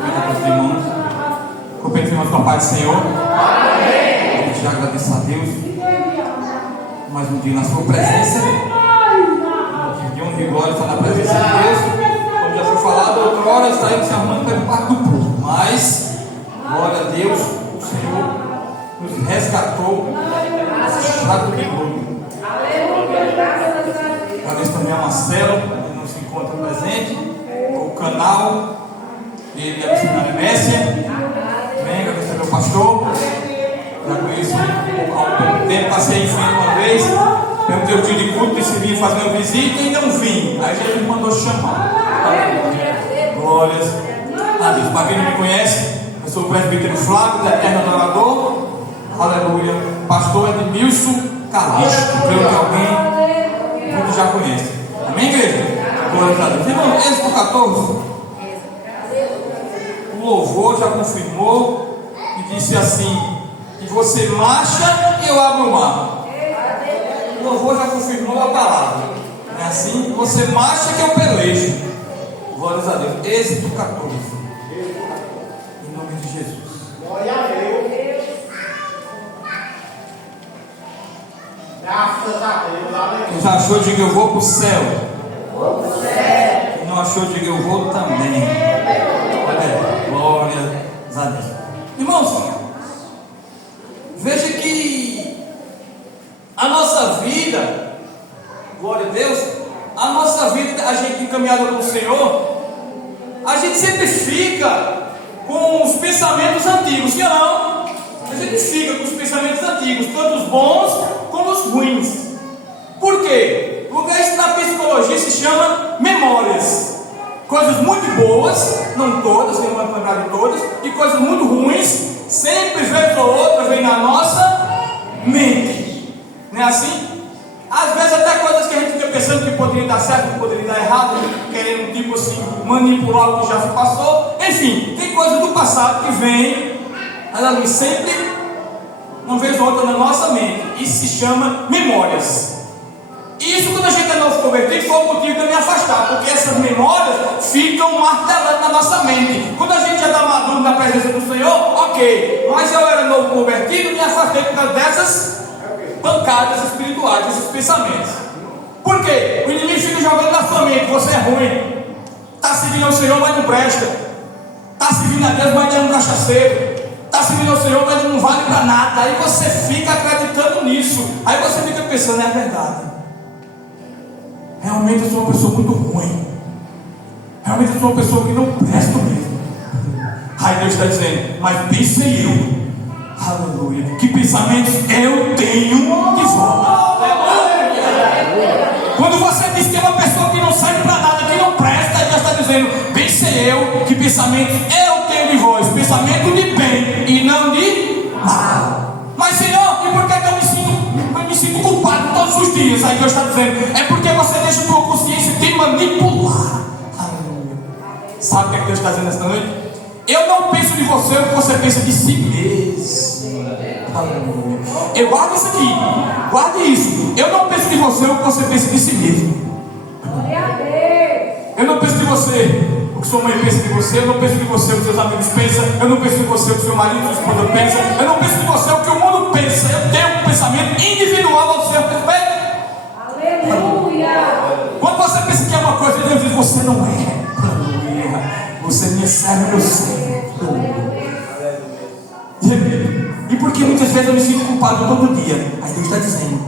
Cumprimenta com os irmãos. Cumprimenta os irmãos com a paz do Senhor. Amém. Eu te agradeço a Deus. Mais um dia na sua presença. De honra e glória está na presença de Deus. Como já foi falado, outrora estaremos se arrumando pelo parque do povo. Mas, glória a Deus, o Senhor nos resgatou. Chato de glória. Agradeço também a Marcelo, que não se encontra presente, o canal, ele e a missionária Messia. Amém. Agradeço também ao pastor. Já conheço há algum tempo, passei em frente uma vez. Perguntei o dia de culto, decidi fazer uma visita e não vim. Aí Jesus mandou chamar. Glórias a Deus. Para quem não me conhece, eu sou o presbítero Flávio, da Eterno Adorador. Aleluia. Pastor Edmilson Calixto. Creio que alguém muito já conhece. Amém, igreja? Glórias a Deus. Irmão, Êxodo 14. O louvor já confirmou e disse assim: e você marcha e eu abro o mar. O louvor já confirmou a palavra. É assim? Você marcha que eu pelejo. Glórias a Deus. Êxodo 14. Em nome de Jesus. Glória a Deus. Graças a Deus. Quem já achou, diga eu vou para o céu. Vou para o céu. Quem não achou, diga eu vou também. Glória a Deus. Irmãos, veja que a nossa vida, glória a Deus, a nossa vida, a gente encaminhada com o Senhor, a gente sempre fica com os pensamentos antigos, sim ou não? A gente fica com os pensamentos antigos, tanto os bons como os ruins. Por quê? Porque isso na psicologia se chama memórias. Coisas muito boas, não todas, nem vamos lembrar de todas, e coisas muito ruins, sempre vez ou outra vem na nossa mente. Não é assim? Às vezes até coisas que a gente fica pensando que poderia dar certo, que poderia dar errado, querendo tipo assim, manipular o que já se passou. Enfim, tem coisas do passado que vem, aleluia, sempre, uma vez ou outra na nossa mente. Isso se chama memórias. E isso, quando a gente é novo convertido, foi o motivo de eu me afastar, porque essas memórias ficam martelando na nossa mente. Quando a gente já está maduro na presença do Senhor, ok, mas eu era novo convertido, me afastei por causa dessas pancadas espirituais, desses pensamentos. Por quê? O inimigo fica jogando na sua mente: você é ruim, está servindo ao Senhor, mas não presta, está servindo a Deus, mas é um cachaceiro, está servindo ao Senhor, mas não vale para nada. Aí você fica acreditando nisso, aí você fica pensando: é verdade, realmente eu sou uma pessoa muito ruim, realmente eu sou uma pessoa que não presta mesmo. Aí Deus está dizendo: mas pensei eu, aleluia, que pensamentos eu tenho de volta. Quando você diz que é uma pessoa que não serve para nada, que não presta, Deus está dizendo: pensei eu, que pensamentos eu tenho de vós, pensamento de bem e não de mal. Mas Senhor, e por que eu me sinto culpado todos os dias? Aí Deus está dizendo: é porque você deixa a tua consciência te manipular. Aleluia. Sabe o que Deus está dizendo esta noite? Eu não penso de você o que você pensa de si mesmo. Aleluia. Eu guardo isso aqui, guarde isso. Eu não penso de você o que você pensa de si mesmo. Eu não penso de você o que sua mãe pensa de você. Eu não penso de você o que seus amigos pensam. Eu não penso de você o que seu marido ou sua esposa pensa. Eu não penso de você o que o mundo pensa. Eu tenho um pensamento individual ao seu respeito. Aleluia. Quando você pensa que é uma coisa, Deus diz: você não é. Aleluia. Você me serve, meu servo. E porque muitas vezes eu me sinto culpado todo dia. Aí Deus está dizendo: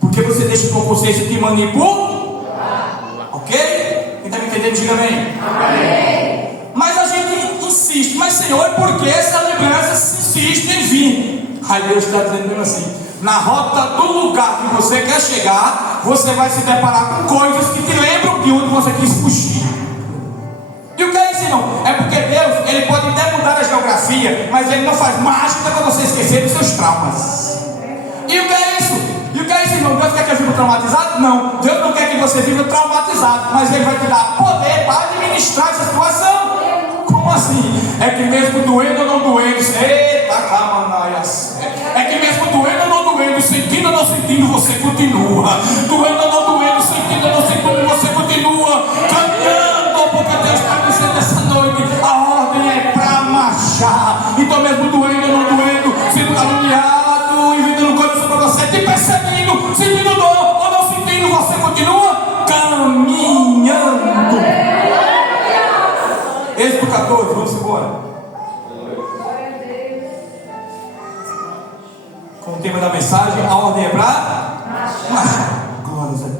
porque você deixa a sua consciência te manipular. Ok? Quem está me entendendo, diga amém. Amém. Mas a gente insiste: mas Senhor, é porque essa lembrança insiste em vir. Aí Deus está dizendo assim: na rota do lugar que você quer chegar, você vai se deparar com coisas que te lembram de onde você quis fugir. E o que é isso, irmão? É porque Deus, Ele pode até mudar a geografia, mas Ele não faz mágica para você esquecer dos seus traumas. E o que é isso? E o que é isso, irmão? Deus quer que eu viva traumatizado? Não. Deus não quer que você viva traumatizado, mas Ele vai te dar poder para administrar essa situação. Como assim? É que mesmo doendo ou não doendo, eita, camanaias. É que mesmo doendo ou não doendo, sentindo ou não sentindo, você continua. Doendo ou não doendo, sentindo ou não sentindo, você continua caminhando, porque Deus está dizendo essa noite: Êxodo 14, vamos embora. Com o tema da mensagem, a ordem é para marchar. Glória a Deus.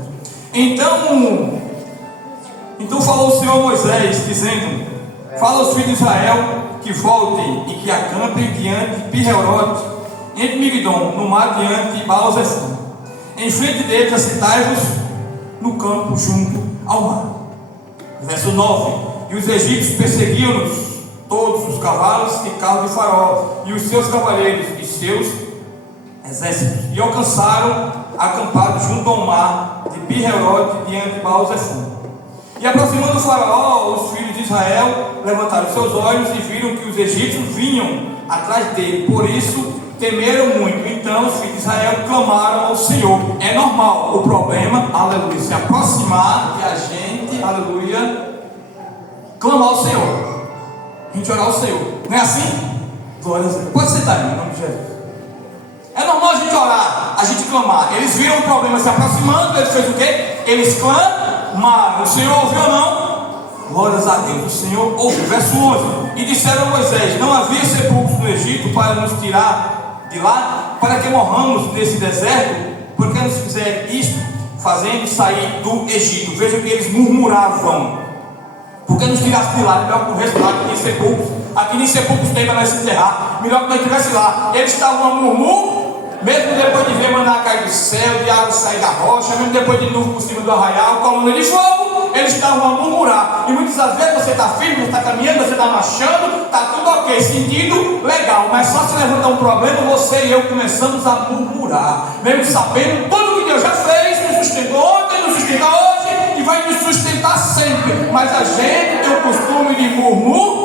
Então falou o Senhor a Moisés, dizendo: fala aos filhos de Israel que voltem e que acampem diante de Pi-Herote, entre Migdom, no mar diante de Baal-Zefã. Em frente deles assentai-vos no campo junto ao mar. Verso 9: e os egípcios perseguiam-nos todos os cavalos e carros de Faraó, e os seus cavaleiros e seus exércitos, e alcançaram acampados junto ao mar de Pi-Herote diante de Baal-Zefã. E aproximando o Faraó, os filhos de Israel levantaram seus olhos e viram que os egípcios vinham atrás dele, por isso temeram muito. Então os filhos de Israel clamaram ao Senhor. É normal, o problema, aleluia, se aproximar e a gente, aleluia, clamar ao Senhor, a gente orar ao Senhor, não é assim? Glória a Deus. Pode sentar aí, em nome de Jesus. É normal a gente orar, a gente clamar. Eles viram o problema se aproximando, eles fez o quê? Eles clamaram. O Senhor ouviu ou não? Glórias a Deus, o Senhor ouviu. Verso 11: e disseram a Moisés: não havia sepulcros no Egito para nos tirar de lá, para que morramos nesse deserto? Por que nos fizeram isto, fazendo sair do Egito? Vejam que eles murmuravam: por que nos tiraste de lá? Melhor que o resto lá, que nem sepulcros. Aqui nem sepulcros tem para nós se enterrar. Melhor que nós estivesse lá. Eles estavam a murmurar, mesmo depois de ver maná cair do céu, de água sair da rocha, mesmo depois de nuvem por cima do arraial, coluna de fogo, eles estavam a murmurar. E muitas das vezes você está firme, você está caminhando, você está marchando, está tudo ok, sentido legal, mas só se levantar um problema, você e eu começamos a murmurar, mesmo sabendo tudo que Deus já fez, nos sustentou ontem, nos sustenta hoje e vai nos sustentar sempre. Mas a gente tem o costume de murmurar,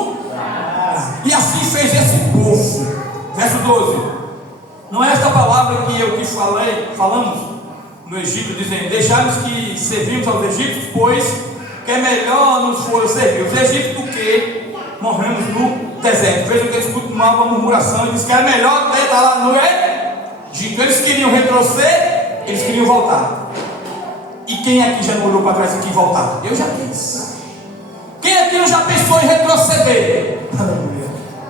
e assim fez esse povo. Verso 12: não é esta palavra que eu te falamos no Egito, dizendo: deixarmos que servimos aos egípcios, pois que é melhor nos for servir os egípcios do que morremos no deserto. Vejam que eles continuavam a murmuração e dizem que era melhor estar lá no Egito. Eles queriam retroceder, eles queriam voltar. E quem aqui já não olhou para trás e quis voltar? Eu já quis. Quem aqui não já pensou em retroceder?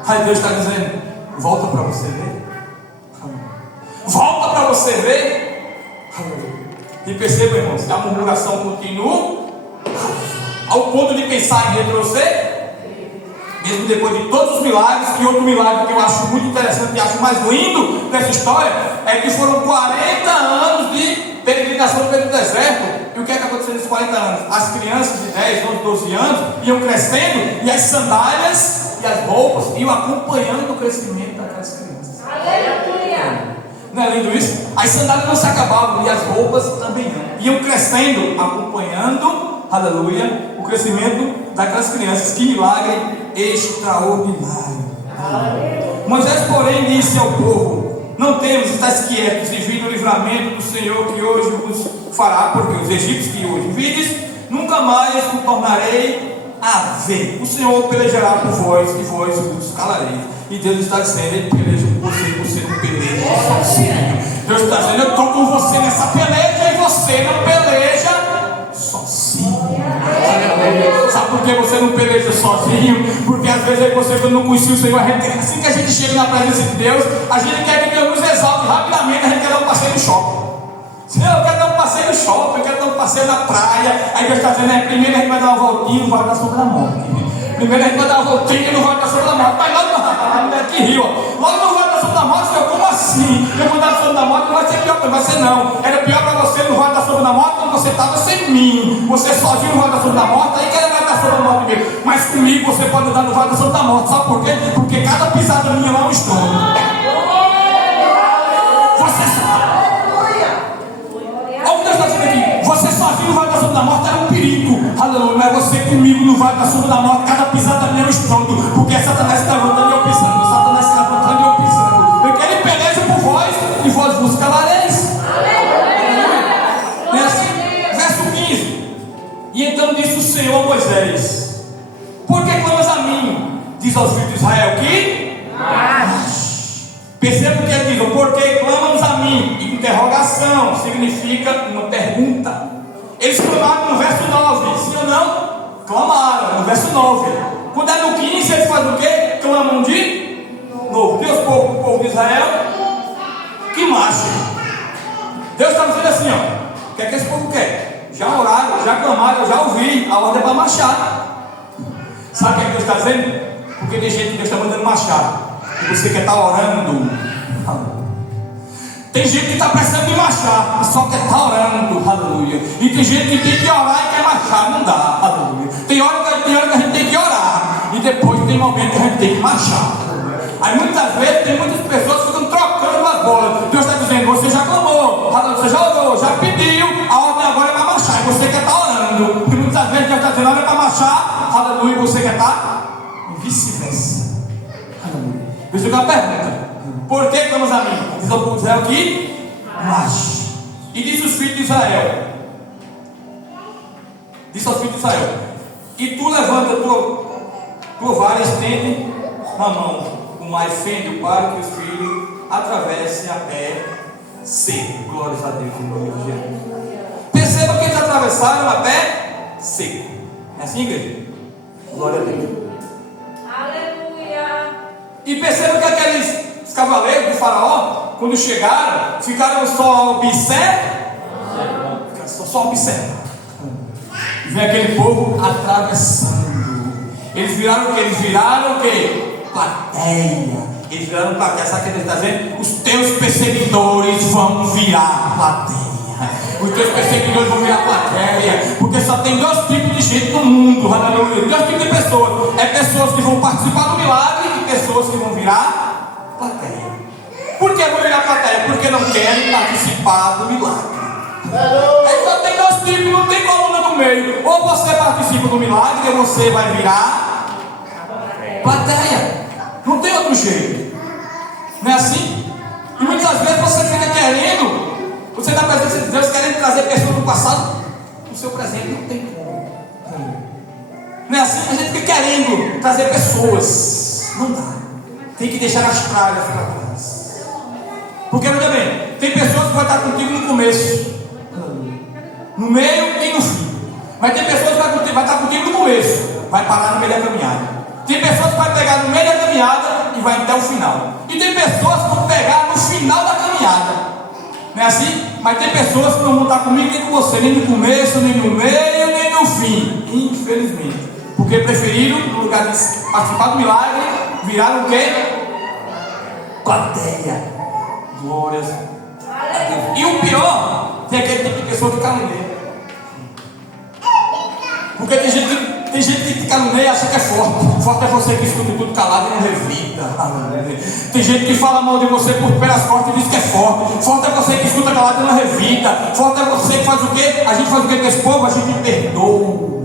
Aí Deus está dizendo: volta para você ver. Volta para você ver. E perceba, irmãos, que a murmuração continua ao ponto de pensar em retroceder, mesmo depois de todos os milagres. Que outro milagre que eu acho muito interessante e acho mais lindo dessa história é que foram 40 anos de peregrinação pelo deserto. E o que é que aconteceu nesses 40 anos? As crianças de 10, 11, 12 anos iam crescendo, e as sandálias e as roupas iam acompanhando o crescimento daquelas crianças. Aleluia! Não é lindo isso? As sandálias não se acabavam e as roupas também não. Iam crescendo, acompanhando, aleluia, o crescimento daquelas crianças. Que milagre extraordinário. Moisés, porém, disse ao povo: não temos, estáis quietos e vindo o livramento do Senhor que hoje vos fará, porque os egípcios que hoje vides, nunca mais o tornarei a ver. O Senhor pelejará por vós e vós vos calareis. E Deus está dizendo: ele peleja por você não peleja sozinho. Deus está dizendo: eu estou com você nessa peleja e você não peleja sozinho. Sabe por que você não peleja sozinho? Porque às vezes você, quando não conhecia o Senhor, assim que a gente chega na presença de Deus, a gente quer que Deus nos exalte rapidamente, a gente quer dar um passeio no shopping. Senhor, eu quero dar um passeio no shopping, eu quero dar um passeio na praia. Aí Deus está dizendo: primeiro a gente vai dar uma voltinha no Vale da Sombra da Morte. Primeiro a gente vai dar uma voltinha no Vale da Sombra da Morte. Mas logo a mulher que riu, logo no Vale da Sombra da Morte, Senhor, como assim? Eu vou dar a Sombra da Morte, não vai ser pior, não vai ser não. Era pior para você no Vale da Sombra da Morte quando você estava sem mim. Você sozinho no Vale da Sombra da Morte, aí que era o Vale da Sombra da Morte mesmo. Mas comigo você pode andar no Vale da Sombra da Morte. Sabe por quê? Porque cada pisada minha lá é um estouro. Você sozinho no Vale da Sombra da Morte era um perigo, aleluia, mas você comigo no Vale da Sombra da Morte, cada pisada minha é um estrondo, porque Satanás está levantando e eu pisando, Satanás está levantando e eu pisando, porque ele peleja por vós e vós vos calareis. Verso 15: e então disse o Senhor a Moisés: por que clamas a mim? Diz aos filhos de Israel que perceba o que ele diz: porque clamamos a mim. Interrogação significa uma pergunta. Eles clamaram no verso 9, sim ou não? Clamaram no verso 9. Quando Quando é no 15, eles fazem o quê? Clamam de novo. Deus, o povo de Israel, que marcha. Deus está dizendo assim, ó. O que é que esse povo quer? Já oraram, já clamaram, eu já ouvi. A ordem é para marchar. Sabe o que é que Deus está dizendo? Porque tem gente que Deus está mandando marchar. E você quer estar orando. Tem gente que está precisando de marchar e só quer estar orando, aleluia. E tem gente que tem que orar e quer marchar, não dá, aleluia. Tem hora que a gente tem que orar e depois tem momento que a gente tem que marchar. Aí muitas vezes tem muitas pessoas que ficam trocando as bolas. Deus está dizendo, você já clamou, você já orou, já pediu, a ordem agora é para marchar e você quer estar orando. E muitas vezes Deus está dizendo, olha para marchar, aleluia, e você quer estar e vice-versa. Aleluia. Isso é uma pergunta. Por que clamas a mim? Diz ao povo de Israel que marche. E diz os filhos de Israel. Diz aos filhos de Israel: e tu levanta tua vara, estende na mão o mar, fende para que os filhos atravessem a pé seco. Glórias a Deus, em nome de Jesus. Perceba que eles atravessaram a pé seco. É assim, igreja? Glória a Deus. Aleluia. E perceba que aqueles cavaleiros do faraó, quando chegaram, ficaram só observando. Só observando. E vem aquele povo atravessando. Eles viraram o que? Eles viraram o que? Plateia. Eles viraram plateia. Sabe o que ele está dizendo? Os teus perseguidores vão virar plateia. Os teus perseguidores vão virar plateia. Porque só tem dois tipos de gente no mundo. Aleluia. Dois tipos de pessoas. É pessoas que vão participar do milagre e pessoas que vão virar plateia. Por que vão virar plateia? Porque não querem participar do milagre. Aí só tem dois tipos, não tem coluna no meio. Ou você participa do milagre ou você vai virar plateia. Não tem outro jeito. Não é assim? E muitas vezes você fica querendo, você na presença de Deus querendo trazer pessoas do passado, o seu presente não tem como. Não é assim? A gente fica querendo trazer pessoas. Não dá. Tem que deixar as tralhas para trás. Porque, veja bem, tem pessoas que vão estar contigo no começo, no meio e no fim. Mas tem pessoas que vai estar contigo no começo, vai parar no meio da caminhada. Tem pessoas que vai pegar no meio da caminhada e vai até o final. E tem pessoas que vão pegar no final da caminhada. Não é assim? Mas tem pessoas que não vão estar comigo nem com você, nem no começo, nem no meio, nem no fim. Infelizmente. Porque preferiram, no lugar de participar do milagre, viraram o quê? Plateia. Glórias a Deus. E o pior, tem aquele tipo de pessoa que caluneia. Porque tem gente que caluneia e acha que é forte. Forte é você que escuta tudo calado e não revida. Tem gente que fala mal de você pelas costas e diz que é forte. Forte é você que escuta calado e não revida. Forte é você que faz o quê? A gente faz o quê com esse povo? A gente perdoa.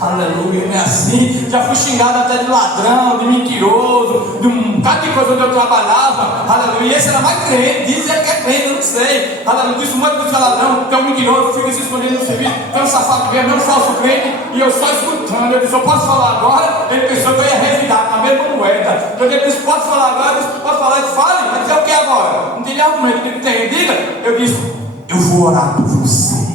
Aleluia, não é assim? Já fui xingado até de ladrão, de mentiroso, de um bocado de coisa onde eu trabalhava. Aleluia, e esse era mais crente, diz ele que é crente, eu não sei. Aleluia, disse um monte de ladrão, tem um mentiroso, fica se escondendo no serviço, tem um safado mesmo, é um falso crente, e eu só escutando. Eu disse, eu posso falar agora? Ele pensou que eu ia revidar na mesma moeda. Então ele disse, pode falar agora? Eu disse, pode falar? Ele disse, fale, mas dizer o que agora? Não tem argumento que tem, diga. Eu disse, eu vou orar por você.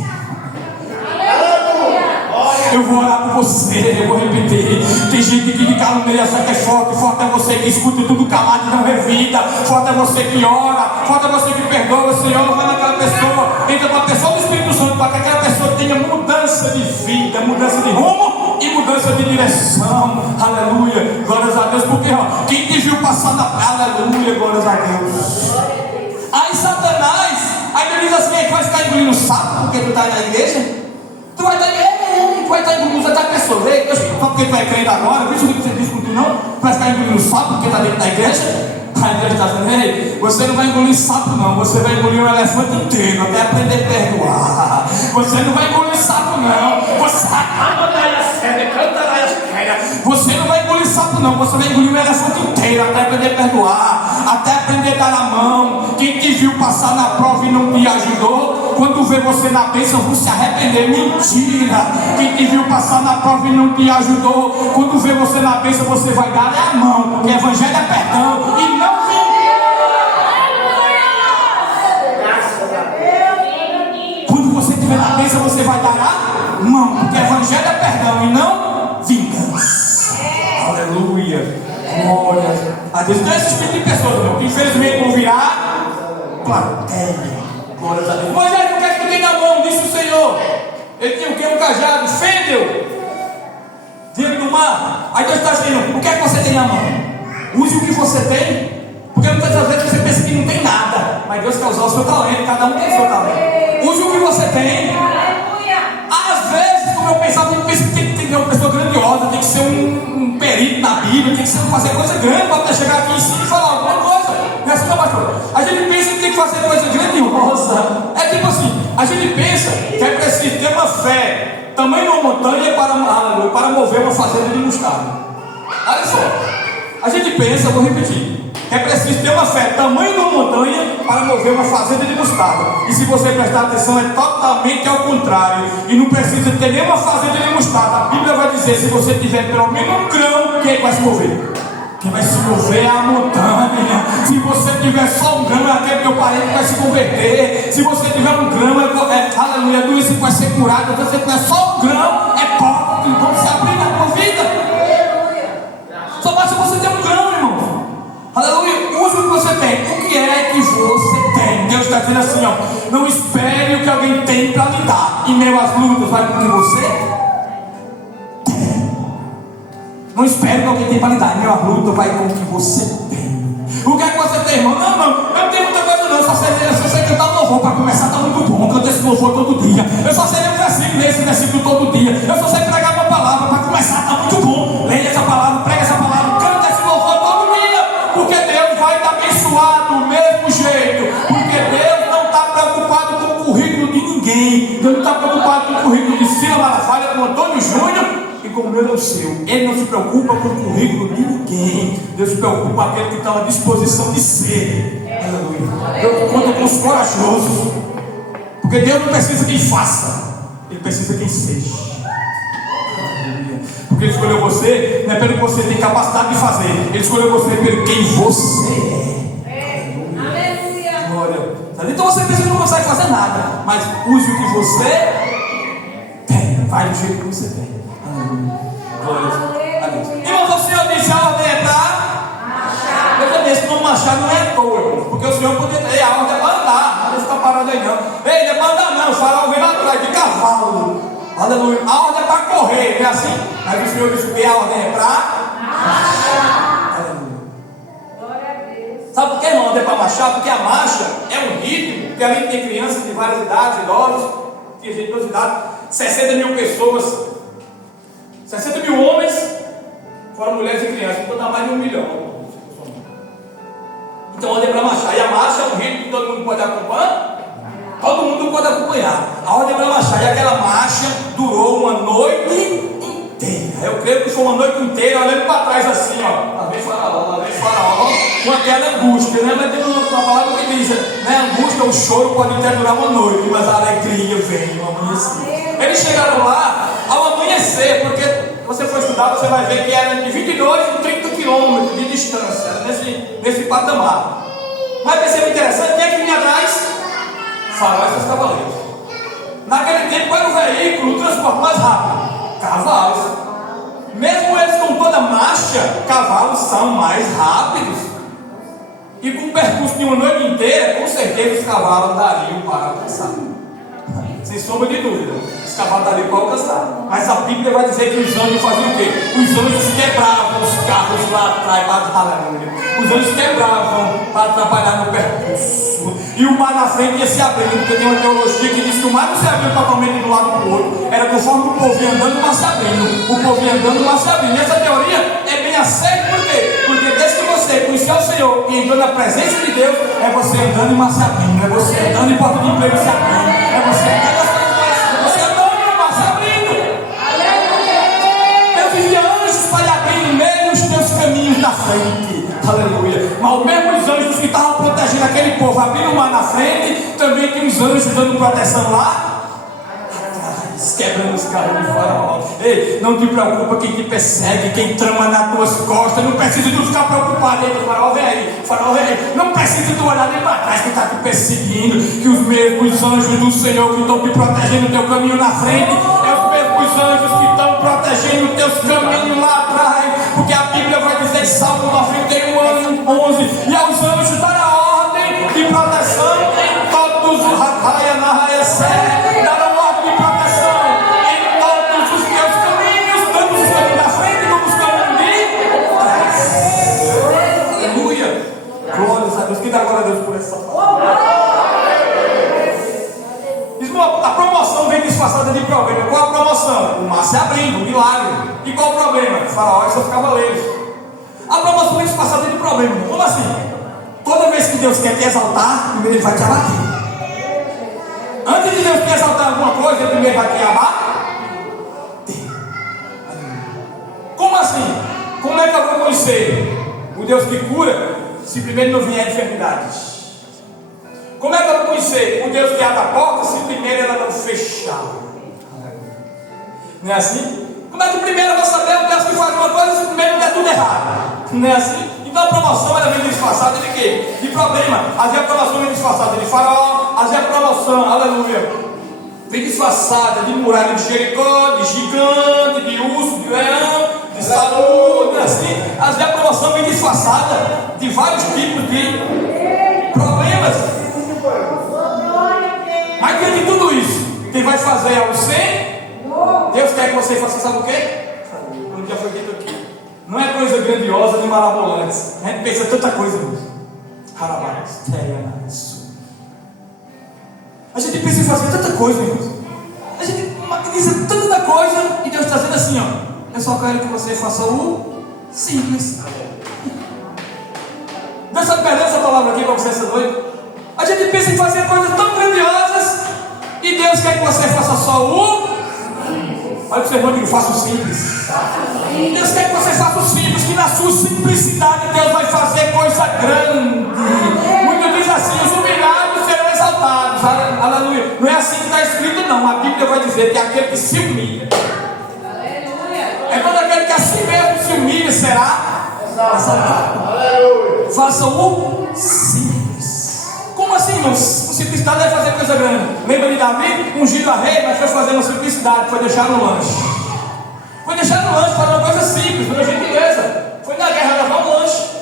Eu vou orar por você, eu vou repetir. Tem gente que caluneia, acha que é forte. Forte é você que escuta tudo calado e não revida. Forte é você que ora. Forte é você que perdoa. O Senhor vai naquela pessoa, entra para a pessoa do Espírito Santo, para que aquela pessoa tenha mudança de vida, mudança de rumo e mudança de direção. Aleluia, glórias a Deus. Porque ó, quem te viu passar na praia, aleluia, glórias a Deus. Aí Satanás, aí ele diz assim: tu vai ficar engolindo sapo porque tu está na igreja? Tu vai estar engolindo, você está pensando, só porque tu é crente agora, por isso que você diz comigo não, tu vai ficar engolindo sapo porque está dentro da igreja? Aí Deus está dizendo, ei, você não vai engolir sapo não, você vai engolir um elefante inteiro, até aprender a perdoar. Você não vai engolir sapo não, você não vai engolir sapo não, você vai engolir um elefante inteiro, até aprender a perdoar, até aprender a dar a mão. Quem te viu passar na prova e não te ajudou, quando vê você na bênção, vão se arrepender. Mentira! Quem te viu passar na prova e não te ajudou, quando vê você na bênção, você vai dar a mão, porque evangelho é perdão e não quando você estiver na bênção, você vai dar a mão, porque evangelho é perdão e não vingança. Às vezes tem esse tipo de pessoas, irmão, que infelizmente vão virar plateia. Glória a Deus. Moisés, o que é que tu tem na mão? Disse o Senhor. Ele tinha o que? Um cajado, fendeu diante do mar. Aí Deus está dizendo: o que é que você tem na mão? Use o que você tem. Porque muitas vezes você pensa que não tem nada, mas Deus quer usar o seu talento. Cada um tem o seu talento. Use o que você tem. Às vezes, como eu pensava, eu penso que tem que ser uma pessoa grandiosa, tem que ser um perito na Bíblia, tem que fazer coisa grande para chegar aqui em cima e falar alguma coisa. Não é assim, não, pastor? A gente pensa que tem que fazer coisa grandiosa. É tipo assim: a gente pensa que é preciso ter uma fé tamanho de uma montanha para mover uma fazenda de mostarda. Olha só, a gente pensa, vou repetir, que é preciso ter uma fé tamanho de uma montanha para mover uma fazenda de mostarda. E se você prestar atenção, é totalmente ao contrário. E não precisa ter nenhuma fazenda de mostarda. A Bíblia vai dizer: se você tiver pelo menos um grão, quem é que vai se mover? Quem vai se mover é a montanha. Se você tiver só um grão, é aquele teu parente que vai se converter. Se você tiver um grão, aleluia, doença que vai ser curada. Se você tiver só um grão, é porta que vão se abrir na tua vida. Só basta você ter um grão, irmão. Aleluia, use o que você tem. O que é que você tem? Deus está dizendo assim, ó: não espere o que alguém tem para lhe dar. Em meio às lutas, vai com o que você tem. Não espere o que alguém tem para lhe dar. Em meio às lutas, vai com o que você tem. O que é que você tem, irmão? Não, eu não tenho muita coisa não. Eu só sei cantar um louvor. Para começar está muito bom. Canta esse louvor todo dia. Eu só sei ler um versículo, ler esse versículo todo dia. Eu só sei pregar uma palavra. Para começar está muito bom. Leia essa palavra, prega essa palavra, canta esse louvor todo dia. Porque Deus vai te abençoar do mesmo jeito. Porque Deus não está preocupado com o currículo de ninguém. Deus não está preocupado com o currículo de Sila Malafaia, com Antônio Júnior e com o meu e o seu. Ele não se preocupa com o currículo de ninguém. Deus se preocupa com aquele que está à disposição de ser. Aleluia. Deus conta com os corajosos. Porque Deus não precisa quem faça, Ele precisa quem seja. Porque Ele escolheu você, não é pelo que você tem capacidade de fazer. Ele escolheu você pelo quem você é. Glória. Então você pensa que não consegue fazer nada, mas use o que você tem. Vai do jeito que você tem. Glória a Deus. Irmãos, o Senhor disse: a ordem é para machar. Esse nome machar não é à toa, porque o Senhor podia dizer: a ordem é para andar. Não fica parado aí não. Ei, não é para andar não. O farol vem lá atrás de cavalo. Aleluia. A ordem é para correr, não é assim? Mas o Senhor disse que a ordem é para marchar. Aleluia. Glória a Deus. Sabe por que a ordem é para marchar? Porque a marcha é um ritmo, porque ali tem crianças de várias idades, idosos, tem gente de todas as idades, 60 mil pessoas, 60 mil homens, fora mulheres e crianças, então dá mais de 1 milhão. Então a ordem é para marchar. E a marcha é um ritmo que todo mundo pode acompanhar. Todo mundo pode acompanhar. A ordem para marchar. E aquela marcha durou uma noite inteira. Eu creio que foi uma noite inteira, olhando para trás assim, ó. Lá vem Faraó, com aquela angústia, né? Mas tem uma palavra que diz, né? Angústia, o choro pode até durar uma noite, mas a alegria vem no amanhecer. Eles chegaram lá ao amanhecer, porque se você for estudar, você vai ver que era de 22 e 30 quilômetros de distância, nesse patamar. Mas percebe interessante, quem é que vinha atrás? Faróis e cavaleiros. Naquele tempo era o veículo, o transporte mais rápido, cavalos. Mesmo eles com toda marcha, cavalos são mais rápidos. E com o percurso de uma noite inteira, com certeza os cavalos dariam para alcançar. Sem sombra de dúvida, os cavalos dariam para alcançar. Mas a Bíblia vai dizer que os anjos faziam o quê? Os anjos quebravam os carros lá atrás para os anjos quebravam para atrapalhar no percurso. E o mar na frente ia se abrindo, porque tem uma teologia que diz que o mar não se abriu totalmente de um lado para o outro. Era conforme o povo ia andando, o mar se abrindo. O povo ia andando, o mar se abrindo. E essa teoria é bem aceita, por quê? Porque desde que você conheceu o Senhor e entrou na presença de Deus, é você andando e o mar se abrindo. É você andando e porta de emprego se abrindo. É você andando e o mar se abrindo. Eu vivia anjos para abrir no meio os teus caminhos da frente. Aleluia. Mas os mesmos anjos que estavam protegendo aquele povo, abrindo o mar na frente, também tem os anjos dando proteção lá atrás, quebrando os carros de Faraó. Ei, não te preocupa quem te persegue, quem trama nas tuas costas. Não precisa de ficar preocupado. Ei, Faraó vem aí, Faraó vem aí. Não precisa de olhar nem para trás que está te perseguindo. Que os mesmos anjos do Senhor que estão te protegendo o teu caminho na frente, é os mesmos anjos que estão protegendo os teus caminhos lá atrás. Porque a Bíblia vai dizer em Salmo 91, 11. E aos anjos dará ordem de proteção em todos os Racaia na Raia Sé. Dará ordem de proteção em todos os teus caminhos, tanto os caminhos da frente como os caminhos de trás. Aleluia. Glórias a Deus. Que dá glória a Deus por essa palavra. A promoção vem disfarçada de problema. Qual a promoção? O mar se abrindo, o milagre. E qual o problema? Faraó e seus cavaleiros. A promoção vem disfarçada de problema. Como assim? Toda vez que Deus quer te exaltar, primeiro Ele vai te abater. Antes de Deus te exaltar alguma coisa, Ele primeiro vai te abater. Como assim? Como é que eu vou conhecer o Deus que cura, se primeiro não vier enfermidades? Como é que eu vou conhecer o Deus que abre a porta, se primeiro ela não fechar? Não é assim? Como é que primeiro eu vou saber o Deus que faz uma coisa, se primeiro der tudo errado? Não é assim? Então a promoção ela vem disfarçada de quê? De problema. Às vezes a promoção vem disfarçada de Faraó, às vezes a promoção, aleluia, vem disfarçada de muralha de Jericó, de gigante, de urso, de leão, de saúde, assim. Às vezes a promoção vem disfarçada de vários tipos de problemas. Mas diante de tudo isso, quem vai fazer é o Senhor. Deus quer que você faça, sabe o quê? Como já foi dito aqui, não é coisa grandiosa nem marabolante. A gente pensa tanta coisa, irmãos. A gente pensa em fazer tanta coisa, irmãos. A gente diz tanta coisa e Deus está dizendo assim, ó: eu só quero que você faça o simples. Deus está perdendo essa palavra aqui para você essa noite. A gente pensa em fazer coisas tão grandiosas e Deus quer que você faça só o... Olha para o seu irmão e diga: faça o simples. Deus quer que você faça o simples, que na sua simplicidade Deus vai fazer coisa grande. Muito diz assim: os humilhados serão exaltados. Aleluia. Não é assim que está escrito, não. A Bíblia vai dizer que aquele que se humilha, é quando aquele que a si mesmo se humilha será exaltado. Faça o simples. Como assim, irmãos? Simplicidade é fazer coisa grande. Lembra de Davi? Ungido a rei, mas foi fazer uma simplicidade. Foi deixar no lanche. Foi deixar no lanche, fazer uma coisa simples, uma gentileza. Foi na guerra levar um lanche.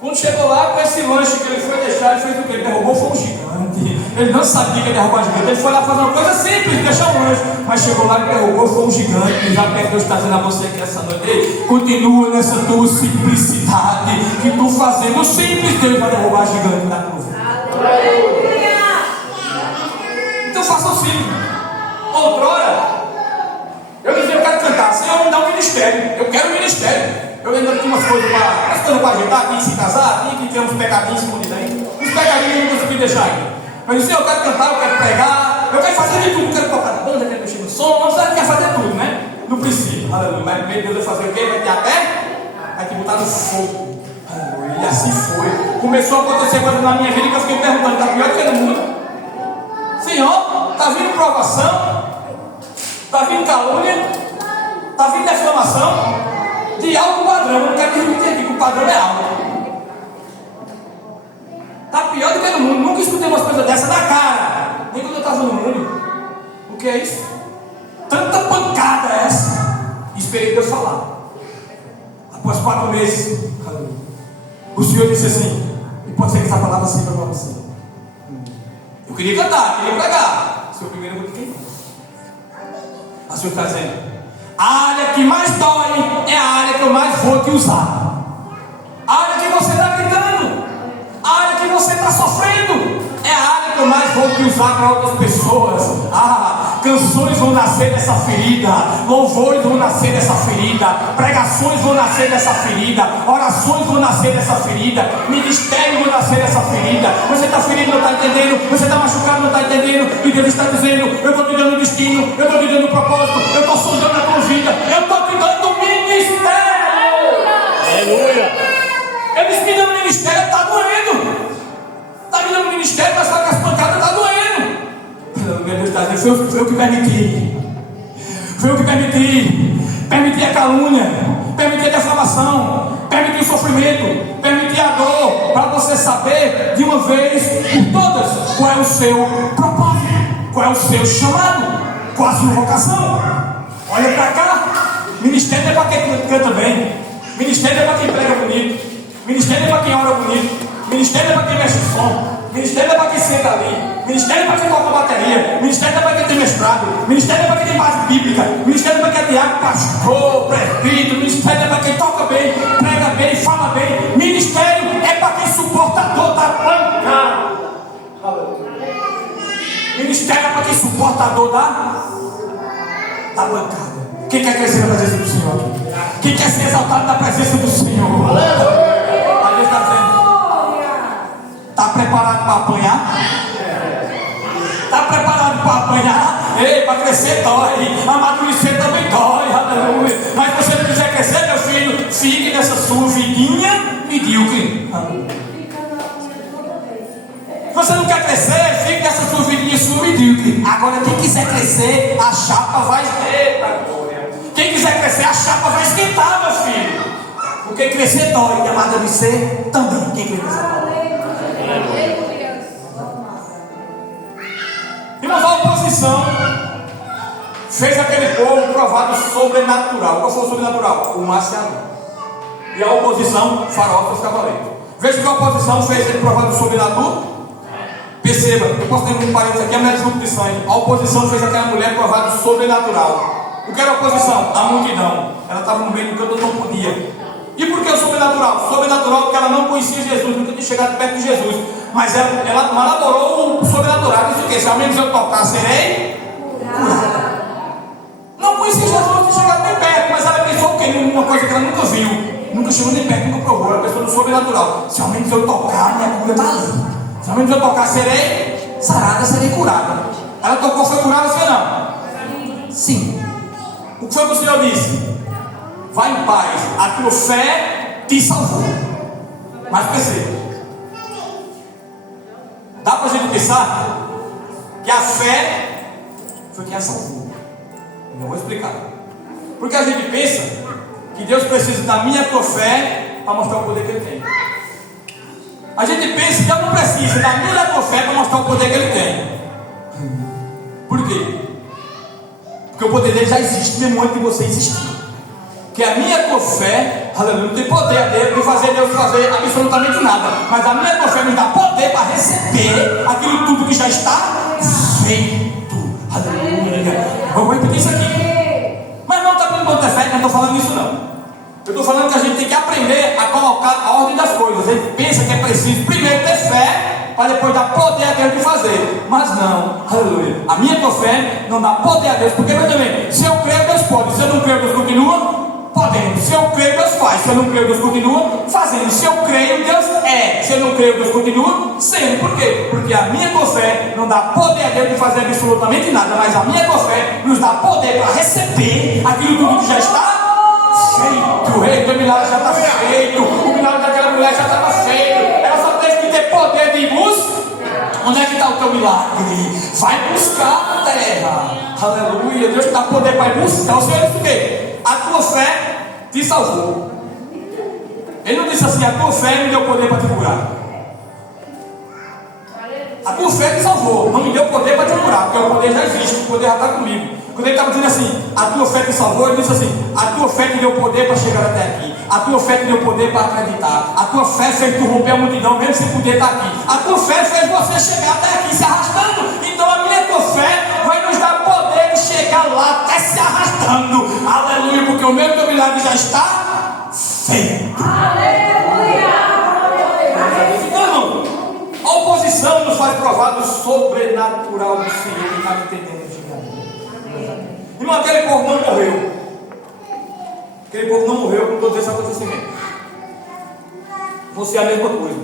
Quando chegou lá, com esse lanche que ele foi deixar, ele fez o quê? Ele derrubou, foi um gigante. Ele não sabia que ia derrubar um gigante. Ele foi lá fazer uma coisa simples, deixar um lanche. Mas chegou lá e derrubou, foi um gigante. E já perto Deus está dizendo a você que essa noite, continua nessa tua simplicidade. Que tu fazendo simples, Deus vai derrubar gigante da tua vida. Então faça o simples. Outrora, eu dizia: eu quero cantar, Senhor, me dá um ministério. Eu quero um ministério. Eu lembro que tinha umas coisas para ajeitar, tinha que se casar, tinha que ter uns pegadinhos escondidos aí. Os pegadinhos eu não consegui deixar aqui. Eu disse: eu quero cantar, eu quero pregar, eu quero fazer de tudo. Eu quero tocar na banda, eu quero mexer no som. Você quer fazer tudo, né? No princípio. Aleluia. Mas primeiro Deus vai fazer o quê? Vai te até? Vai te botar no fogo. Aleluia. E assim foi. Começou a acontecer coisa na minha vida que eu fiquei perguntando: está pior do que no mundo? Senhor, está vindo provação? Está vindo calúnia? Está vindo defamação? De alto padrão. Eu não quero repetir aqui que o padrão é alto. Está pior do que no mundo. Nunca escutei umas coisas dessa na cara. Nem quando eu estava no mundo. O que é isso? Tanta pancada é essa. Esperei Deus falar. Após 4 meses, o Senhor disse assim: e pode ser que essa palavra sirva para você. Eu queria cantar, queria pregar. Seu primeiro eu vou te queimar. O Senhor está dizendo: a área que mais dói é a área que eu mais vou te usar. A área que você está gritando, a área que você está sofrendo, é a área que eu mais vou te usar para outras pessoas. Canções vão nascer dessa ferida, louvores vão nascer dessa ferida, pregações vão nascer dessa ferida, orações vão nascer dessa ferida, ministérios vão nascer dessa ferida. Você está ferido, não está entendendo, você está machucado, não está entendendo, e Deus está dizendo: eu estou te dando destino, eu estou te dando propósito, eu estou sondando a tua vida, eu estou te dando ministério. Aleluia. Eu disse: me dando ministério, está doendo. Está me dando ministério, mas sabe que as pancadas estão doendo. Meu Deus está dizendo: foi eu que permiti. Foi eu que permiti. Permiti a calúnia, permiti a defamação, permiti o sofrimento, permiti a dor, para você saber de uma vez por todas qual é o seu propósito, qual é o seu chamado, qual a sua vocação. Olha para cá. Ministério é para quem canta bem. Ministério é para quem prega bonito. Ministério é para quem ora bonito. Ministério é para quem mexe o som. Ministério é para quem senta ali. Ministério é para quem toca bateria. Ministério é para quem tem mestrado. Ministério é para quem tem base bíblica. Ministério é para quem é diácono, pastor, presbítero. Ministério é para quem toca bem, prega bem, fala bem. Ministério é para quem suporta a dor da pancada. Ministério é para quem suporta a dor da bancada. Quem quer crescer na presença do Senhor? Quem quer ser exaltado na presença do Senhor? Aí Deus está dizendo: está preparado para apanhar? Está preparado para apanhar? Ei, para crescer dói, amadurecer também dói, aleluia. Mas se você não quiser crescer, meu filho, fique nessa sua vidinha medíocre. Se você não quer crescer, fique nessa sua vidinha sua medíocre. Agora, quem quiser crescer, a chapa vai Quem quiser crescer, a chapa vai esquentar, meu filho. Porque crescer dói e amadurecer também. Quem quer crescer dói? Irmãos, a oposição fez aquele povo provar do sobrenatural. Qual foi o sobrenatural? O mar se abriu. E a oposição, faróis dos cavaleiros. Veja que a oposição fez ele provar do sobrenatural. Perceba, eu posso ter um parênteses aqui, a mulher de grupo de sangue. A oposição fez aquela mulher provar do sobrenatural. O que era a oposição? A multidão. Ela estava no meio do canto, não podia. E por que o sobrenatural? Sobrenatural porque ela não conhecia Jesus, nunca tinha chegado perto de Jesus. Mas ela adorou o sobrenatural. Disse o quê? Se ao menos eu tocar, serei curada. Não conhecia Jesus, não tinha chegado nem perto. Mas ela pensou o quê? Numa coisa que ela nunca viu. Nunca chegou nem perto, nunca provou. Ela pensou no sobrenatural. Se ao menos eu tocar, minha cura está ali. Se ao menos eu tocar, serei sarada, serei curada. Ela tocou, foi curada, sim ou não? Sim. O que foi que o Senhor disse? Vai em paz, a tua fé te salvou. Mas perceba, dá para a gente pensar que a fé foi quem a salvou. Eu vou explicar. Porque a gente pensa que Deus precisa da minha tua fé para mostrar o poder que Ele tem. A gente pensa que Deus não precisa da minha tua fé para mostrar o poder que Ele tem. Por quê? Porque o poder dele já existe mesmo antes de você existir. Que a minha tua fé, aleluia, não tem poder a Deus de fazer Deus fazer absolutamente nada. Mas a minha tua fé nos dá poder para receber aquilo tudo que já está feito. Aleluia. Vamos repetir isso aqui. Mas não está pedindo ter fé, não estou falando isso não. Eu estou falando que a gente tem que aprender a colocar a ordem das coisas. A gente pensa que é preciso primeiro ter fé para depois dar poder a Deus de fazer. Mas não, aleluia. A minha tua fé não dá poder a Deus. Porque veja bem, se eu creio, Deus pode. Se eu não creio, Deus continua podendo. Se eu creio, Deus faz. Se eu não creio, Deus continua fazendo. Se eu creio, Deus é. Se eu não creio, Deus continua sendo. Por quê? Porque a minha tua fé não dá poder a Deus de fazer absolutamente nada. Mas a minha tua fé nos dá poder para receber aquilo tudo que já está feito. O rei do milagre já está feito. O milagre daquela mulher já estava feito. Ela só teve que ter poder de buscar. Onde é que está o teu milagre? Vai buscar na terra. Aleluia. Deus dá poder para buscar. O Senhor disse o quê? A tua fé te salvou. Ele não disse assim: a tua fé me deu poder para te curar. A tua fé te salvou. Não me deu poder para te curar. Porque o poder já existe. O poder já está comigo. Quando ele estava dizendo assim: a tua fé te salvou, ele disse assim: a tua fé te deu poder para chegar até aqui. A tua fé te deu poder para acreditar. A tua fé fez tu romper a multidão mesmo sem poder estar aqui. A tua fé fez você chegar até aqui se arrastando. Então a minha tua fé vai nos dar poder de chegar lá até se arrastando. Aleluia, porque o meu teu milagre já está feito. Aleluia. Então, a oposição nos faz provar do sobrenatural do Senhor. Quem está me entendendo? Irmão, aquele povo não morreu. Aquele povo não morreu com todos esses acontecimentos. Você é a mesma coisa.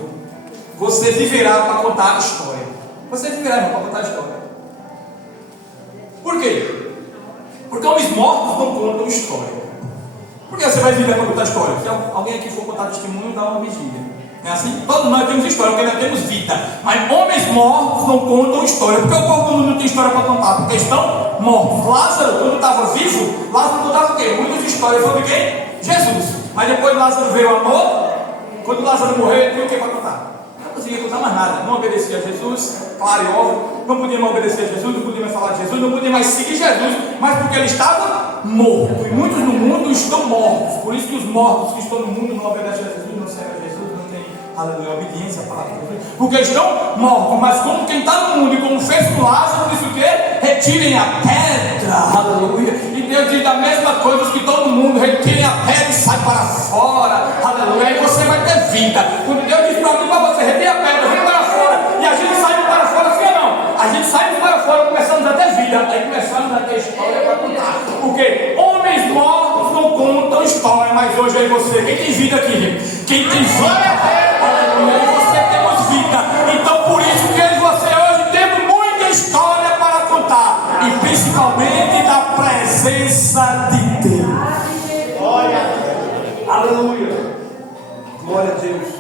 Você viverá para contar a história. Você viverá, irmão, para contar a história. Por quê? Porque homens mortos não contam história. Por que você vai viver para contar a história? Se alguém aqui for contar testemunho, dá uma vigília. É assim? Todos nós temos história, porque nós temos vida. Mas homens mortos não contam história. Porque o povo não tem história para contar? Porque estão mortos. Lázaro, quando estava vivo, Lázaro contava o quê? Muitas histórias sobre quem? Jesus. Mas depois Lázaro veio a morte. Quando Lázaro morreu, ele tinha o que para contar? Não conseguia contar mais nada. Não obedecia a Jesus, claro e óbvio. Não podia mais obedecer a Jesus, não podia mais falar de Jesus, não podia mais seguir Jesus. Mas porque ele estava morto. E muitos no mundo estão mortos. Por isso que os mortos que estão no mundo não obedecem a Jesus, não servem a Jesus, não tem, aleluia, obediência à palavra de Deus. Porque estão mortos. Mas como quem está no mundo e como fez com Lázaro, diz o quê? Retirem a pedra, aleluia. E Deus diz a mesma coisa que todo mundo, retirem a pedra e sai para fora, aleluia. Aí você vai ter vida. Quando Deus diz para você, retire a pedra, vem para fora. E a gente sai para fora, sim ou não? A gente sai para fora, começamos a ter vida. Aí começamos a ter história para contar. Porque homens mortos não contam história. Mas hoje é você. Quem tem vida aqui? Quem tem vida? Aleluia. Você temos vida. Então por isso que eu e você hoje temos muita história para contar. E principalmente da presença de Deus. Aleluia. Glória a Deus.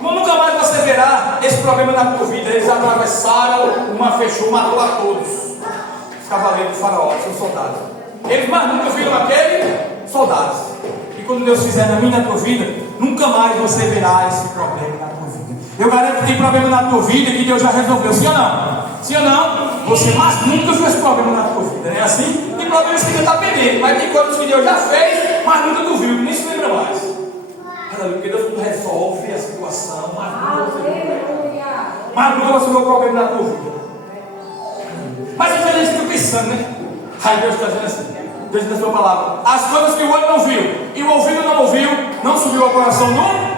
Mas nunca mais você verá esse problema na tua vida. Eles atravessaram, uma fechou, matou a todos os cavaleiros do faraó, seus soldados. Eles mais nunca viram aquele soldados. E quando Deus fizer na minha e na tua vida, nunca mais você verá esse problema na tua vida. Eu garanto que tem problema na tua vida que Deus já resolveu, sim ou não? Sim ou não? Você mais nunca viu esse problema na tua vida, não é assim? Tem problemas que Deus está pendendo, mas tem coisas que Deus já fez, mas nunca tu viu, nem se lembra mais. Porque Deus tudo resolve a situação, mas nunca você vê o problema na tua vida. Mas a gente fica pensando, né? Aí Deus está dizendo assim, Deus diz na sua palavra: as coisas que o olho não viu e o ouvido não ouviu, não subiu ao coração do homem.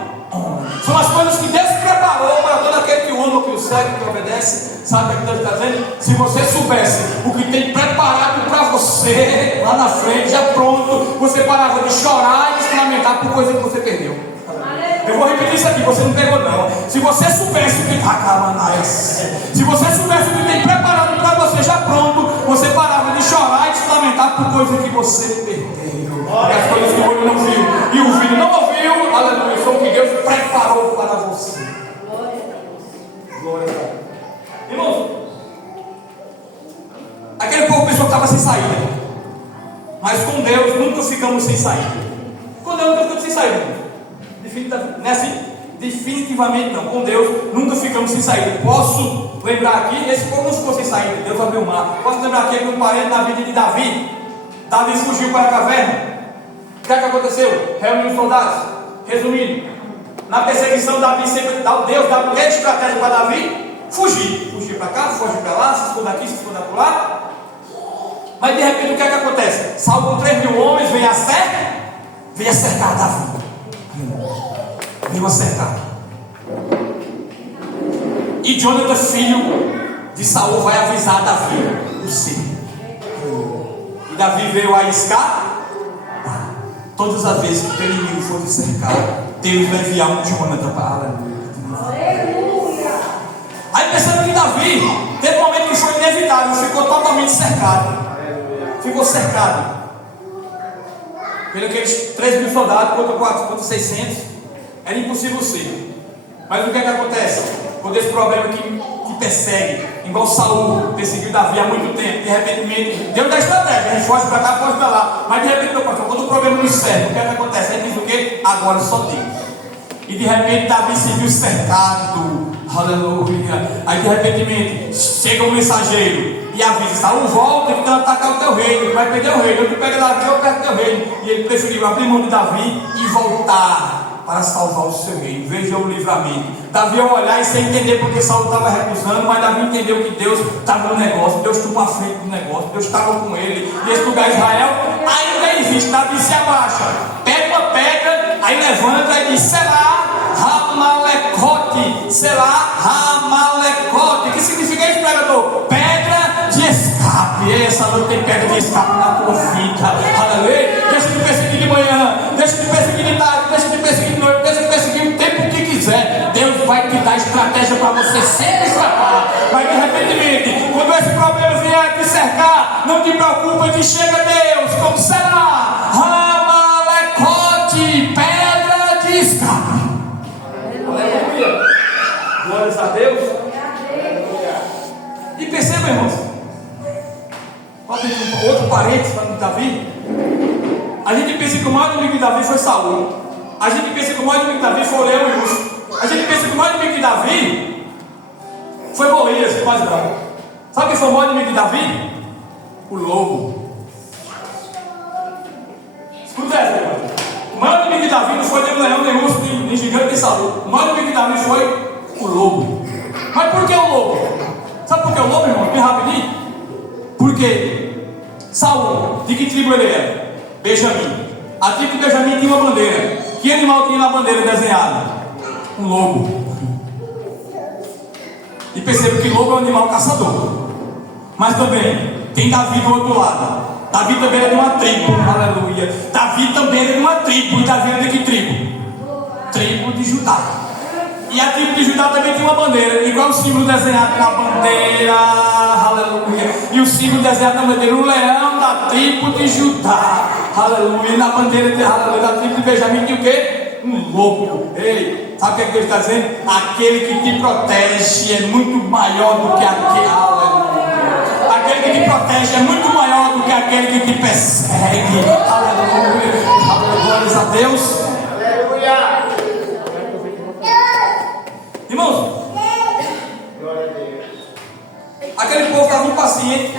São as coisas que Deus preparou para todo aquele que o ama, que o segue, que obedece. Sabe o que Deus está dizendo? Se você soubesse o que tem preparado para você lá na frente, já pronto, você parava de chorar e de se lamentar por coisa que você perdeu. Eu vou repetir isso aqui, você não pegou não. Se você soubesse o que se você soubesse o que tem preparado para você já pronto, você parava de chorar e de se lamentar por coisa que você perdeu. Porque as coisas que o olho não viu e o ouvido não ouviu, aleluia, são o que Deus preparou para você. Glória a Deus. Irmãos, aquele povo pensou que estava sem saída, mas com Deus nunca ficamos sem saída. Com Deus nunca ficamos sem saída. Não é assim? Definitivamente não. Com Deus nunca ficamos sem saída. Posso lembrar aqui, esse povo não ficou sem saída, Deus abriu o mar. Posso lembrar aqui um parente da vida de Davi. Davi fugiu para a caverna. O que é que aconteceu? Reuniu os soldados. Resumindo, na perseguição Davi sempre Deus dá uma estratégia para Davi fugir. Fugir para cá, fugir para lá, se esconder aqui, se esconder por lá. Mas de repente o que é que acontece? Saul com 3.000 homens vem a cercar Davi. Veio a cercar. E Jonathan, filho de Saul, vai avisar Davi o sim. E Davi veio a escapar. Todas as vezes que o inimigo for te cercar, Deus vai enviar um Jonathan para aleluia. Aí pensando que Davi teve um momento que foi inevitável, ficou totalmente cercado. Ficou cercado pelos aqueles 3.000 soldados contra 600. Era impossível ser. Mas o que é que acontece? Quando esse problema que persegue, igual Saul perseguiu Davi há muito tempo, de repente Deus dá estratégia, a gente foge para cá, foge para lá. Mas de repente, meu pastor, quando o problema não serve, o que é que acontece? Ele diz o quê? Agora só Deus. E de repente Davi se viu cercado. Aleluia. Aí de repente chega um mensageiro e avisa: Saul, volta, que estão atacar o teu reino, que vai perder o reino. Eu te pego Davi, eu pego o teu reino. E ele preferiu abrir mão de Davi e voltar para salvar o seu reino. Veja o livramento. Davi ao olhar e sem entender porque Saul estava recusando, mas Davi entendeu que Deus estava no negócio, Deus estava à frente do negócio, Deus estava com ele. E esse lugar Israel ainda existe. Davi se abaixa, pega uma pedra, aí levanta e diz: Selá Ramalecote, Selá Ramalecote. O que significa isso, pregador? Pedra de escape. Essa noite tem pedra de escape na tua vida. Aleluia. Deixa de perseguir de manhã, deixa de perseguir de tarde, deixa de perseguir de noite, deixa de perseguir o tempo que quiser. Deus vai te dar estratégia para você sempre escapar. Mas de repente, quando esse problema vier te cercar, não te preocupa que chega Deus, como será? Ramalecote, pedra de escape. Aleluia. Glórias a Deus. E perceba, irmãos, outro parente falando de Davi. A gente pensa que o maior inimigo de Davi foi Saul. A gente pensa que o maior inimigo de Davi foi o leão e o urso. A gente pensa que o maior inimigo de Davi foi Golias, mas não. Sabe quem foi o maior inimigo de Davi? O lobo. Escuta essa, irmão. O maior inimigo de Davi não foi nem o leão, nem o urso, nem gigante, nem Saul. O maior inimigo de Davi foi o lobo. Mas por que o lobo? Sabe por que o lobo, irmão? Bem rapidinho. Porque Saul, de que tribo ele era? Benjamim. A tribo de Benjamim tinha uma bandeira. Que animal tinha na bandeira desenhada? Um lobo. E perceba que lobo é um animal caçador. Mas também tem Davi do outro lado. Davi também era de uma tribo, aleluia. Davi também era de uma tribo. E Davi era de que tribo? Tribo de Judá. E a tribo de Judá também tinha uma bandeira. Igual o símbolo desenhado na bandeira, aleluia. E o símbolo desenhado na bandeira, o leão da tribo de Judá, aleluia. E na bandeira da tribo de Benjamim tinha o quê? Um lobo. Ei, sabe o que ele está dizendo? Aquele que te protege é muito maior do que aquele, aleluia. Aquele que te protege é muito maior do que aquele que te persegue, aleluia. Glórias a Deus. Aleluia. Irmãos, aquele povo estava impaciente.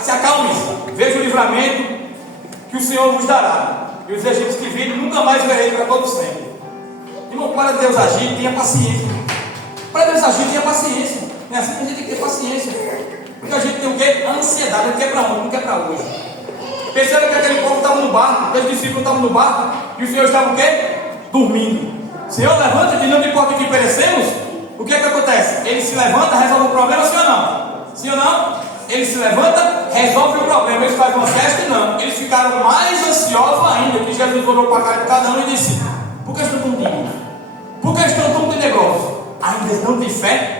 Se acalme, veja o livramento que o Senhor vos dará. E os egípcios que viram nunca mais verei para todo sempre. Irmão, para Deus agir, tenha paciência. Para Deus agir, tenha paciência. Não é assim que a gente tem que ter paciência. Porque a gente tem o quê? A ansiedade. Não quer para ontem, não quer para hoje. Perceba que aquele povo estava no barco, aqueles discípulos estavam no barco, e o Senhor estava o quê? Dormindo. Senhor, levanta, que não importa que perecemos. O que é que acontece? Ele se levanta, resolve o problema, sim ou não? Sim ou não? Ele se levanta, resolve o problema. Eles fazem uma festa e não. Eles ficaram mais ansiosos ainda. Que Jesus olhou para a cara de cada um e disse: por que estão tão tímidos? Por que estão tão tenebrosos? Ainda não têm fé?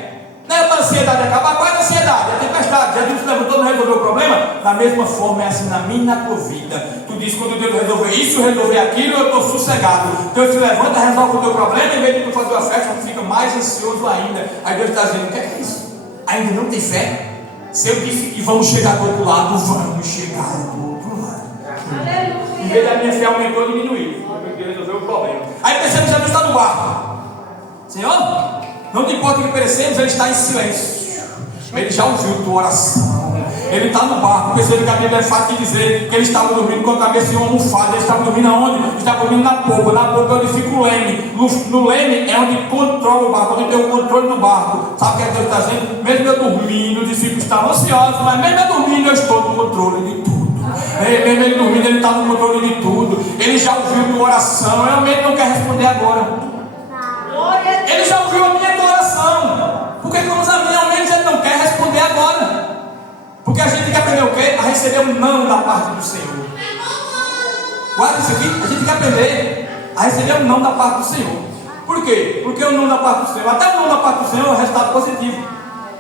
Não é para a ansiedade acabar. Qual é a ansiedade? É a tempestade. Jesus se levantou, não resolveu o problema. Da mesma forma é assim na minha e na tua vida. Tu diz, quando Deus resolver isso, resolver aquilo, eu estou sossegado. Deus se levanta, resolve o teu problema. Em vez de tu fazer uma festa, tu fica mais ansioso ainda. Aí Deus está dizendo: o que é isso? Ainda não tem fé? Se eu disse que vamos chegar do outro lado, vamos chegar do outro lado. Aleluia. Em vez da minha fé aumentou, diminuiu. Deus resolveu o problema. Aí percebe que Jesus está no barco. Senhor, não te importa que perecemos, ele está em silêncio. Ele já ouviu tua oração. Ele está no barco. Percebe que a Bíblia é fácil de dizer que ele estava dormindo com a cabeça em uma almofada. Ele estava dormindo aonde? Ele estava dormindo na polpa. Na polpa é onde fica o leme. No leme é onde controla o barco, onde tem o controle do barco. Sabe o que é que Deus está dizendo? Mesmo eu dormindo, os discípulos estavam ansiosos, mas mesmo eu dormindo, eu estou no controle de tudo. Mesmo ele dormindo, ele está no controle de tudo. Ele já ouviu tua oração. Realmente não quer responder agora. Ele já ouviu a minha oração. Por que vamos a mim? Ao menos ele não quer responder agora. Porque a gente tem que aprender o quê? A receber um não da parte do Senhor. Guarda isso aqui. A gente tem que aprender a receber um não da parte do Senhor. Por quê? Porque o não da parte do Senhor, até o não da parte do Senhor é um resultado positivo.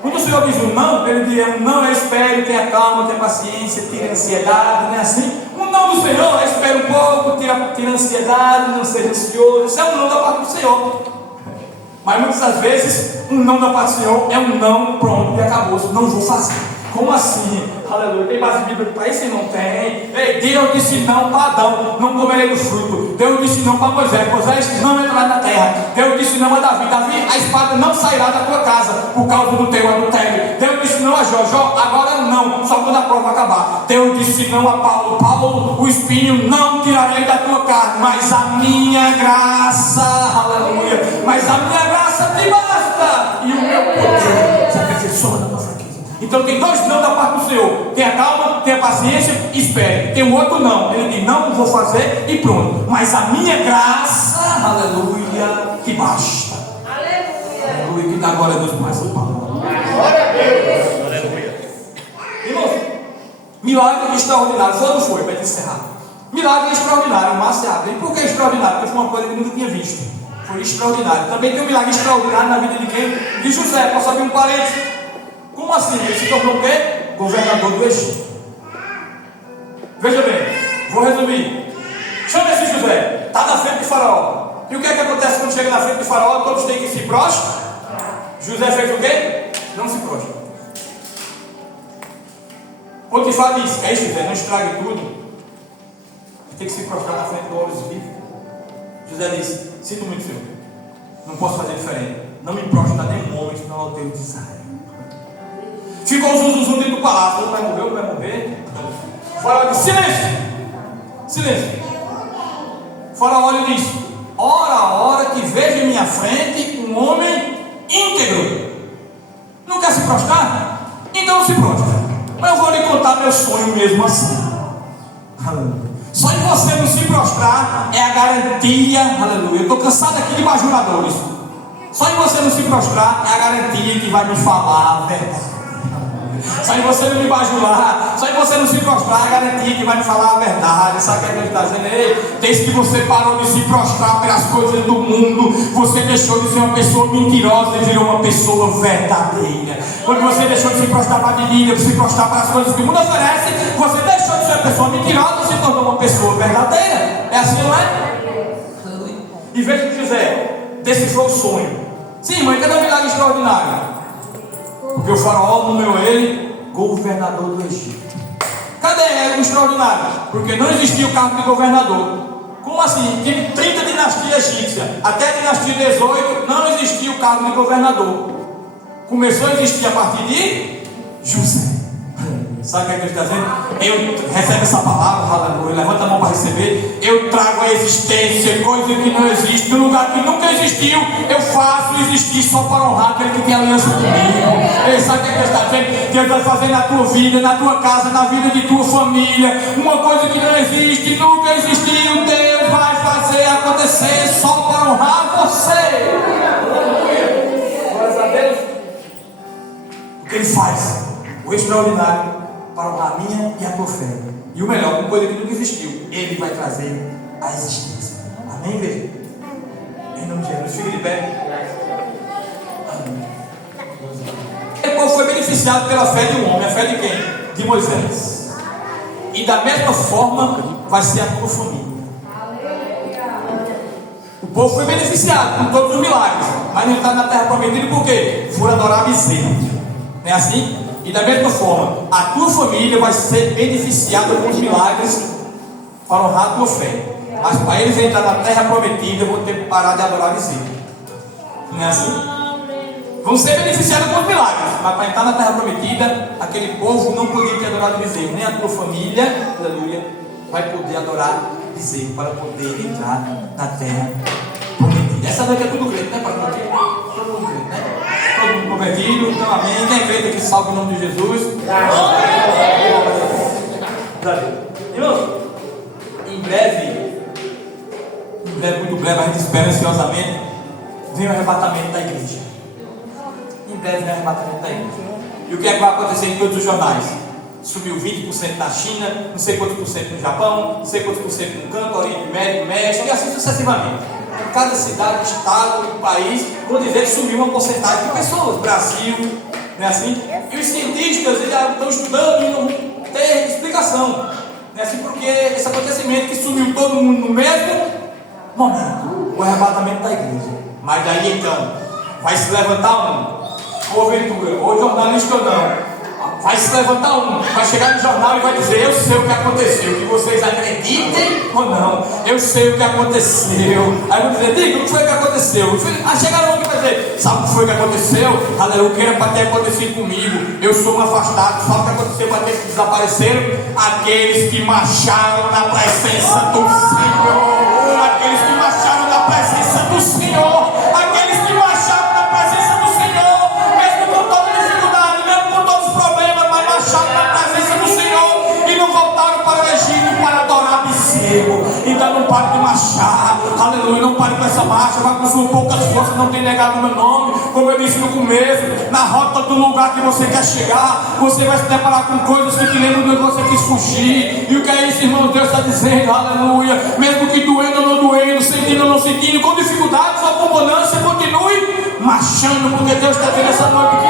Quando o Senhor diz um não, ele diz um não, espere, tenha calma, tenha paciência, tire a ansiedade, não é assim? Um não do Senhor, espere um pouco, tira a ansiedade, não seja ansioso. Isso é um não da parte do Senhor. Mas muitas das vezes, um não da parte do Senhor é um não, pronto, e acabou. Não vou fazer. Como assim? Aleluia. Tem base bíblica para isso? Não tem. Ei, Deus disse não para Adão, não comerei do fruto. Deus disse não para Moisés, Moisés não entrará na terra. Deus disse não a Davi, Davi, a espada não sairá da tua casa por causa do teu adultério. Deus disse não a Jó, Jó, agora não, só quando a prova acabar. Deus disse não a Paulo, Paulo, o espinho não tirarei da tua carne, mas a minha graça, aleluia, mas a minha graça te basta, e o meu poder se aperfeiçoa na tua fraqueza. Então tem dois não da parte do Senhor. Tenha calma, tenha paciência, espere. Tem um outro não. Ele diz, não vou fazer e pronto. Mas a minha graça, aleluia, que basta. Aleluia. Aleluia, que dá glória a Deus por essa palavra. Glória a Deus. Aleluia. Irmãos, milagre extraordinário. Foi ou não foi, para encerrar? Milagre extraordinário, mar se abre. E por que extraordinário? Porque foi uma coisa que eu nunca tinha visto. Foi extraordinário. Também tem um milagre extraordinário na vida de quem? De José. Posso abrir um parênteses? Como assim? Ele se tornou o quê? Governador do Egito. Veja bem, vou resumir. Chama esse José, está na frente de Faraó. E o que é que acontece quando chega na frente de Faraó? Todos têm que se prostrar. José fez o quê? Não se prostra. Potifar disse: é isso, José, não estrague tudo. Tem que se prostrar na frente do Horus vivo. José disse: sinto muito, Senhor, não posso fazer diferente. Não me prostra nenhum homem, senão ao Deus de Israel. Ficou o zum dentro do palácio. Não vai morrer, não vai morrer. Faraó diz: silêncio, silêncio. Faraó lhe diz: ora a hora que vejo em minha frente um homem íntegro. Não quer se prostrar? Então não se prostra. Mas eu vou lhe contar meu sonho mesmo assim. Aleluia. Só de você não se prostrar é a garantia. Aleluia. Eu estou cansado aqui de bajuladores. Só de você não se prostrar é a garantia que vai me falar a verdade. Só de você não me bajular, só de você não se prostrar é a garantia que vai me falar a verdade. Sabe o que ele está dizendo? Ei, desde que você parou de se prostrar pelas coisas do mundo, você deixou de ser uma pessoa mentirosa e virou uma pessoa verdadeira. Quando você deixou de se prostrar para a bebida, de se prostrar para as coisas que o mundo oferece, você deixou de ser uma pessoa mentirosa e se tornou uma pessoa verdadeira. É assim, não é? E veja o que José decifrou o sonho. Sim, mãe, cadê o milagre extraordinário? Porque o faraó nomeou ele governador do Egito. Cadê o extraordinário? Porque não existia o cargo de governador. Como assim? Tem 30 dinastias egípcias. Até a dinastia 18 não existia o cargo de governador. Começou a existir a partir de José. Sabe o que ele está dizendo? Eu recebo essa palavra, aleluia, levanta a mão para receber. Eu trago a existência, coisa que não existe, no lugar que nunca existiu, eu faço existir só para honrar aquele que tem aliança comigo. Ele sabe o que ele está dizendo? Deus vai fazer na tua vida, na tua casa, na vida de tua família, uma coisa que não existe, nunca existiu. Deus vai fazer acontecer só para honrar você. Glórias a Deus. O que ele faz? O extraordinário para honrar a minha e a tua fé. E o melhor, uma coisa que nunca existiu, ele vai trazer a existência. Amém, igreja? Em nome de Jesus, fique de pé. Amém. O povo foi beneficiado pela fé de um homem. A fé de quem? De Moisés. E da mesma forma vai ser a tua família. O povo foi beneficiado com todos os milagres, mas não está na terra prometida por quê? Foram adorar bezerro. Não é assim? E da mesma forma, a tua família vai ser beneficiada com os milagres para honrar a tua fé. Mas para eles entrar na terra prometida, vão ter que parar de adorar bezerro. Não é assim? Vão ser beneficiados com os milagres, mas para entrar na terra prometida, aquele povo não podia ter adorado bezerro. Nem a tua família, aleluia, vai poder adorar bezerro para poder entrar na terra prometida. Essa noite é tudo crente, né, pastor? Todo mundo crente, né? Todo mundo convertido, então amém. Quem crê que salve o nome de Jesus? Irmãos, em breve, muito breve, a gente espera ansiosamente, vem o arrebatamento da igreja. Em breve vem o arrebatamento da igreja. E o que é que vai acontecer em todos os jornais? Subiu 20% na China, não sei quantos por cento no Japão, não sei quantos por cento no canto, Oriente Médio, México, e assim sucessivamente. Em cada cidade, estado e país, vou dizer que subiu uma porcentagem de pessoas. Brasil, não é assim? E os cientistas eles estão estudando e não tem explicação. Não é assim? Porque esse acontecimento que sumiu todo mundo no mesmo momento, o arrebatamento da igreja. Mas daí então, vai se levantar um, porventura, ou jornalista ou não, vai se levantar um, vai chegar no jornal e vai dizer: eu sei o que aconteceu, que vocês acreditem ou não, eu sei o que aconteceu. Aí vão dizer: diga, o que foi que aconteceu? Aí chegaram aqui e vai dizer: sabe o que foi que aconteceu? Aleluia, o que era para ter acontecido comigo? Eu sou um afastado. Sabe o que aconteceu para ter que desapareceram? Aqueles que marcharam na presença do Senhor, aqueles que marcharam na presença do Senhor, aqueles que marcharam na presença do Senhor, mesmo com toda dificuldade, mesmo com todos os problemas, mas marcharam na presença do Senhor e não voltaram para o Egito para adorar bezerro. Então não pare de marchar, aleluia, não pare com essa marcha, vai com suas poucas forças, não tem negado o meu nome, como eu disse no começo, na rota do lugar que você quer chegar, você vai se deparar com coisas que te lembram de onde você quis fugir. E o que é isso, irmão? Deus está dizendo, aleluia, mesmo que doendo ou não doendo, sentindo ou não sentindo, com dificuldades ou com bonança, continue marchando, porque Deus está dizendo essa noite que